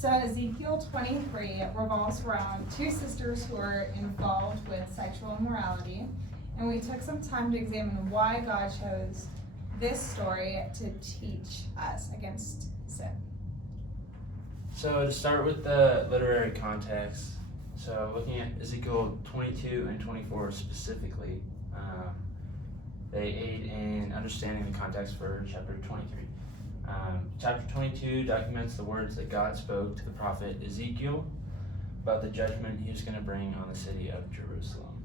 So Ezekiel 23 revolves around two sisters who are involved with sexual immorality, and we took some time to examine why God chose this story to teach us against sin. So to start with the literary context, so looking at Ezekiel 22 and 24 specifically, they aid in understanding the context for chapter 23. Chapter 22 documents the words that God spoke to the prophet Ezekiel about the judgment he was going to bring on the city of Jerusalem.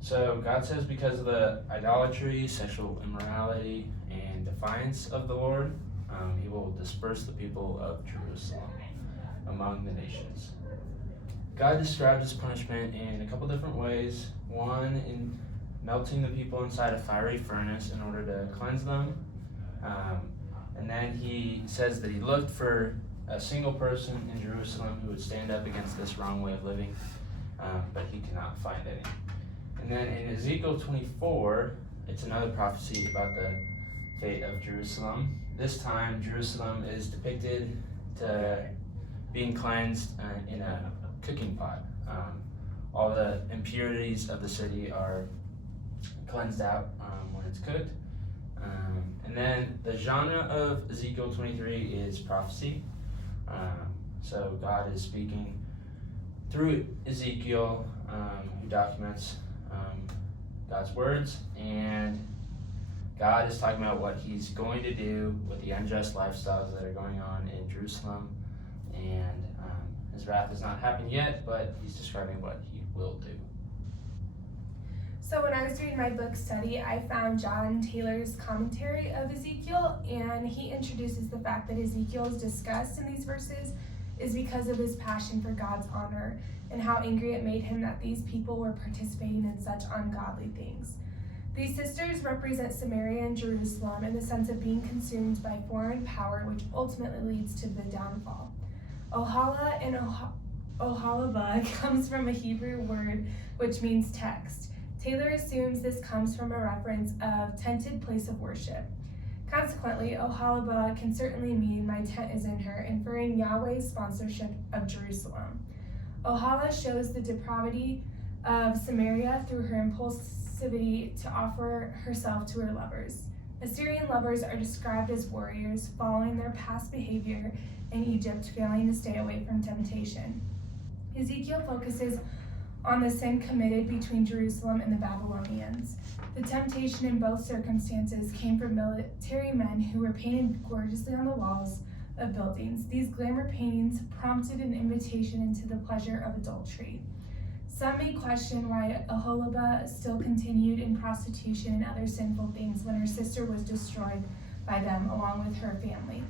So God says because of the idolatry, sexual immorality, and defiance of the Lord, he will disperse the people of Jerusalem among the nations. God describes his punishment in a couple different ways. One, in melting the people inside a fiery furnace in order to cleanse them. And then he says that he looked for a single person in Jerusalem who would stand up against this wrong way of living, but he could not find any. And then in Ezekiel 24, it's another prophecy about the fate of Jerusalem. This time, Jerusalem is depicted to being cleansed in a cooking pot. All the impurities of the city are cleansed out when it's cooked. And then the genre of Ezekiel 23 is prophecy. So God is speaking through Ezekiel, who documents God's words, and God is talking about what he's going to do with the unjust lifestyles that are going on in Jerusalem. And his wrath has not happened yet, but he's describing what he will do. So when I was doing my book study, I found John Taylor's commentary of Ezekiel, and he introduces the fact that Ezekiel is discussed in these verses is because of his passion for God's honor and how angry it made him that these people were participating in such ungodly things. These sisters represent Samaria and Jerusalem in the sense of being consumed by foreign power, which ultimately leads to the downfall. Ohala and Oholibah comes from a Hebrew word which means text. Taylor assumes this comes from a reference of tented place of worship. Consequently, Oholibah can certainly mean my tent is in her, inferring Yahweh's sponsorship of Jerusalem. Ohala shows the depravity of Samaria through her impulsivity to offer herself to her lovers. Assyrian lovers are described as warriors, following their past behavior in Egypt, failing to stay away from temptation. Ezekiel focuses on the sin committed between Jerusalem and the Babylonians. The temptation in both circumstances came from military men who were painted gorgeously on the walls of buildings. These glamour paintings prompted an invitation into the pleasure of adultery. Some may question why Oholibah still continued in prostitution and other sinful things when her sister was destroyed by them along with her family.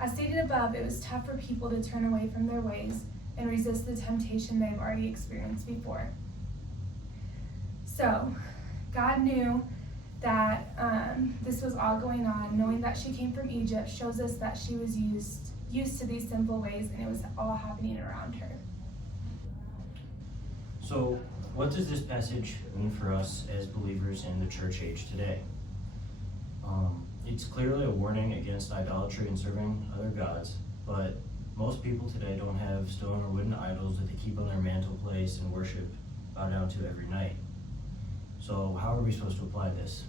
As stated above, it was tough for people to turn away from their ways and resist the temptation they've already experienced before. So, God knew that this was all going on. Knowing that she came from Egypt shows us that she was used to these simple ways, and it was all happening around her. So, what does this passage mean for us as believers in the church age today? It's clearly a warning against idolatry and serving other gods, but most people today don't have stone or wooden idols that they keep on their mantle place and worship, bow down to every night. So how are we supposed to apply this?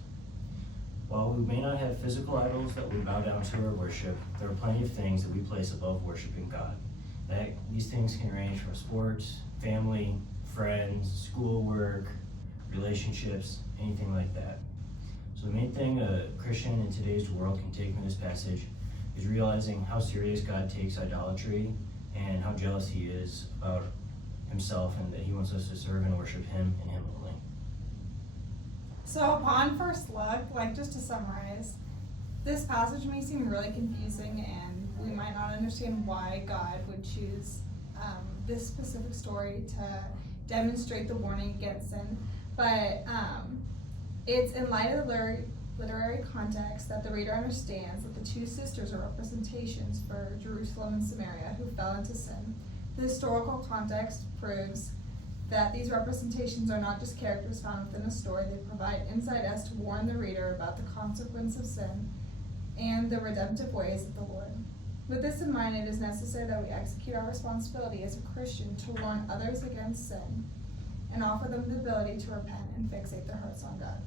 While we may not have physical idols that we bow down to or worship, there are plenty of things that we place above worshiping God. These things can range from sports, family, friends, schoolwork, relationships, anything like that. So the main thing a Christian in today's world can take from this passage is realizing how serious God takes idolatry and how jealous he is about himself, and that he wants us to serve and worship him and him only. So upon first look, just to summarize, this passage may seem really confusing, and we might not understand why God would choose this specific story to demonstrate the warning against sin. But it's in light of the literary context that the reader understands that the two sisters are representations for Jerusalem and Samaria who fell into sin. The historical context proves that these representations are not just characters found within a story. They provide insight as to warn the reader about the consequence of sin and the redemptive ways of the Lord. With this in mind, it is necessary that we execute our responsibility as a Christian to warn others against sin and offer them the ability to repent and fixate their hearts on God.